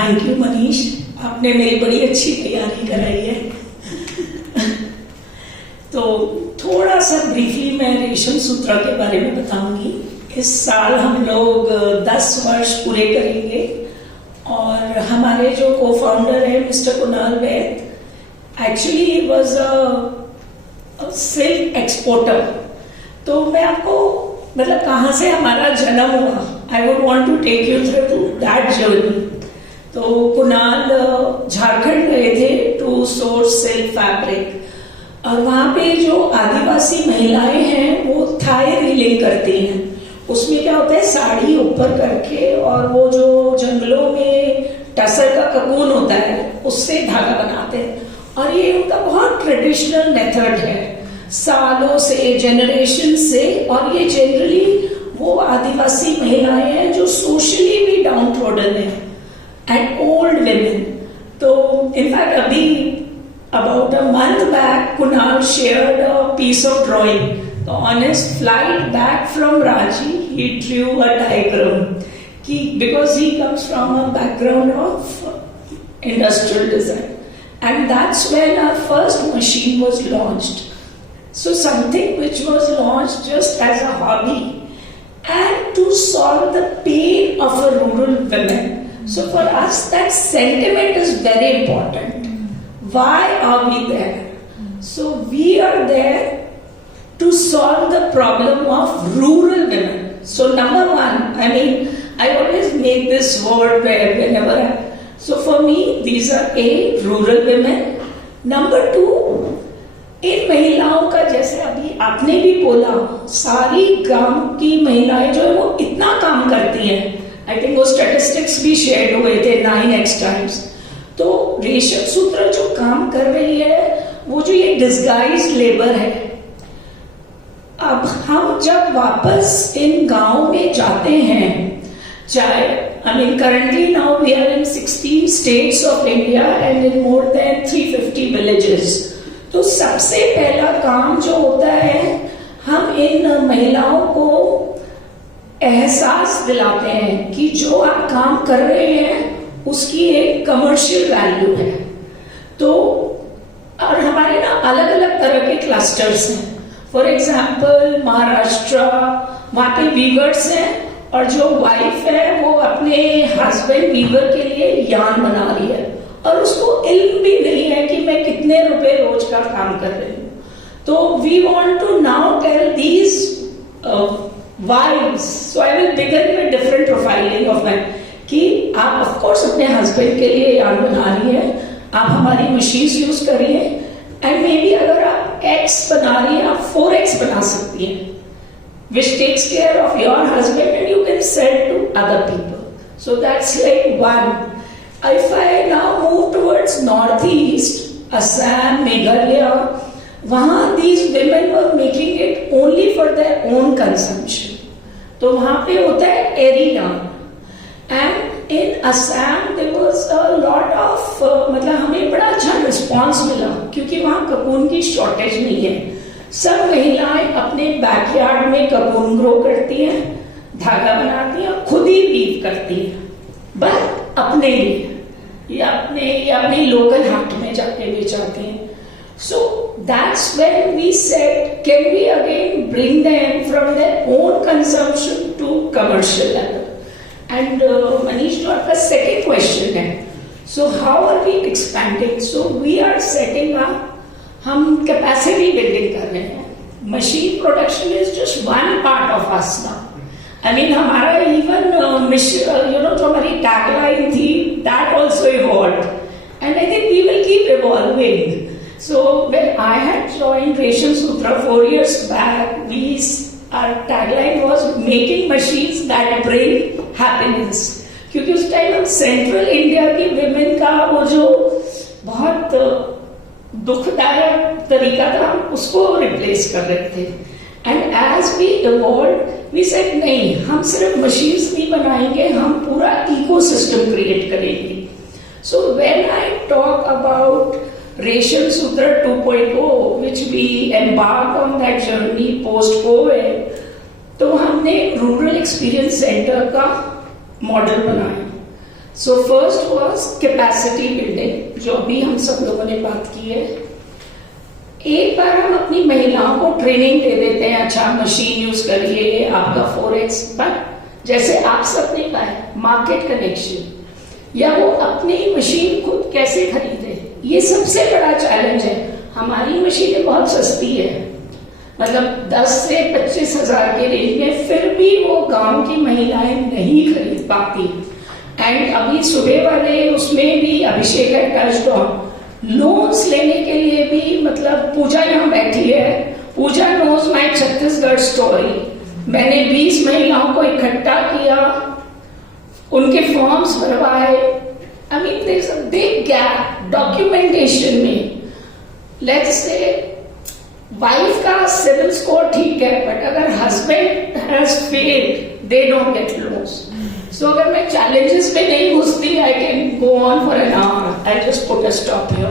Thank you Manish, आपने मेरी बड़ी अच्छी तैयारी कराई है। तो थोड़ा सा ब्रीफली मैं रेशम सूत्रा के बारे में बताऊंगी। इस साल हम लोग 10 वर्ष पूरे करेंगे और हमारे जो को फाउंडर है mister Kunal Vaid, actually was a silk exporter. तो मैं आपको मतलब कहाँ से हमारा जन्म हुआ, I would want to take you through that journey. तो कुणाल झारखंड गए थे टू सोर्स सिल्क फैब्रिक और वहाँ पे जो आदिवासी महिलाएं हैं वो थाई रीलिंग करती हैं। उसमें क्या होता है, साड़ी ऊपर करके और वो जो जंगलों में टसर का ककून होता है उससे धागा बनाते हैं और ये उनका बहुत ट्रेडिशनल मेथड है सालों से, जनरेशन से। और ये जनरली वो आदिवासी महिलाएं हैं जो सोशली भी डाउन ट्रोडन है एंड ओल्ड विमेन। तो इनफैक्ट अभी about a month back Kunal shared a piece of drawing. तो on his flight back from Ranchi he drew a diagram कि because he comes from a background of industrial design and that's when our first machine was launched. So something which was launched just as a hobby and to solve the pain of a rural woman. So for us that sentiment is very important. Why are we there? So we are there to solve the problem of rural women. So number one, I mean, I always make this word whenever so for me these are rural women. Number two, इन महिलाओं का जैसे अभी आपने भी बोला, सारी गांव की महिलाएं जो है वो इतना काम करती हैं। आई थिंक वो स्टैटिस्टिक्स भी शेयर हुए थे 9x टाइम्स। तो रेशम सूत्र जो काम कर रही है वो जो ये डिस्गाइज लेबर है। अब हम जब वापस इन गांव में जाते हैं, चाहे I mean currently now we are in 16 states of India and in more than 350 villages. तो सबसे पहला काम जो होता है, हम इन महिलाओं को एहसास दिलाते हैं कि जो आप काम कर रहे हैं उसकी एक कमर्शियल वैल्यू है। तो और हमारे ना अलग अलग तरह के क्लस्टर्स हैं। फॉर एग्जाम्पल महाराष्ट्र, वहाँ पे वीवर्स हैं और जो वाइफ है वो अपने हस्बैंड वीवर के लिए यार्न बना रही है और उसको इल्म भी नहीं है कि मैं कितने रुपए रोज का काम कर रही हूँ। तो we want to now tell these wives, so I will begin with different profiling of man कि आप ऑफ कोर्स अपने हस्बैंड के लिए यार्न बना रही है, आप हमारी मशीन्स यूज करिए एंड मे बी अगर आप X बना रही है आप 4X बना सकती हैं, which takes care of your husband and you can sell to other people. So that's like one. If I now move towards northeast, Assam, Meghalaya, वहाँ these women were making it only for their own consumption. तो वहाँ पे होता है arena and in Assam there was a lot of मतलब हमें बड़ा अच्छा रिस्पॉन्स मिला क्योंकि वहाँ कपून की शॉर्टेज नहीं है। सब महिलाएं अपने बैकयार्ड में कपून ग्रो करती हैं, धागा बनाती हैं, खुद ही वीव करती हैं, बट अपने लिए या अपने लोकल हाट में जाके बेचाते हैं। So that's when we said can we again bring them from their own consumption to commercial level. And Manish, जो आपका सेकेंड क्वेश्चन है, so how are we expanding? So we are setting up, हम capacity building कर रहे हैं। Machine production is just one part of us now. I mean, हमारा even जो हमारी टैगलाइन थी that also evolved and I think we will keep evolving. So when I had joined Resham Sutra 4 years back, our tagline was making machines that bring happiness. क्योंकि उस time हम central India की women का वो जो बहुत दुखदायक तरीका था उसको रिप्लेस कर रहे थे। And as we evolve we said नहीं, हम सिर्फ मशीन्स नहीं बनाएंगे, हम पूरा इकोसिस्टम क्रिएट करेंगे। So when I talk about रेशम सूत्र 2.0 which we embarked on that journey post COVID, तो हमने रूरल एक्सपीरियंस सेंटर का मॉडल बनाया। So first was capacity building, जो अभी हम सब लोगों ने बात की है। एक बार हम अपनी महिलाओं को ट्रेनिंग दे देते हैं, अच्छा मशीन यूज करिए आपका फॉरेक्स, बट जैसे आप सब ने कहा है मार्केट कनेक्शन, या वो अपनी मशीन खुद कैसे खरीदे, ये सबसे बड़ा चैलेंज है। हमारी मशीनें बहुत सस्ती है, मतलब 10 से 25 हजार के रेंज में, फिर भी वो गांव की महिलाएं नहीं खरीद पाती। एंड अभी सुबह वाले उसमें भी अभिषेक है टच्ड ऑन लोन्स लेने के लिए भी, मतलब पूजा यहाँ बैठी है, Puja knows my Chhattisgarh story. मैंने 20 महिलाओं को इकट्ठा किया, उनके फॉर्म्स भरवाए। I mean there is a big gap documentation में। लेट्स से वाइफ का सिविल स्कोर ठीक है, बट अगर husband has failed they don't get loans. So अगर मैं चैलेंजेस पे नहीं घुसती, I can go on for an hour, I just put a stop here.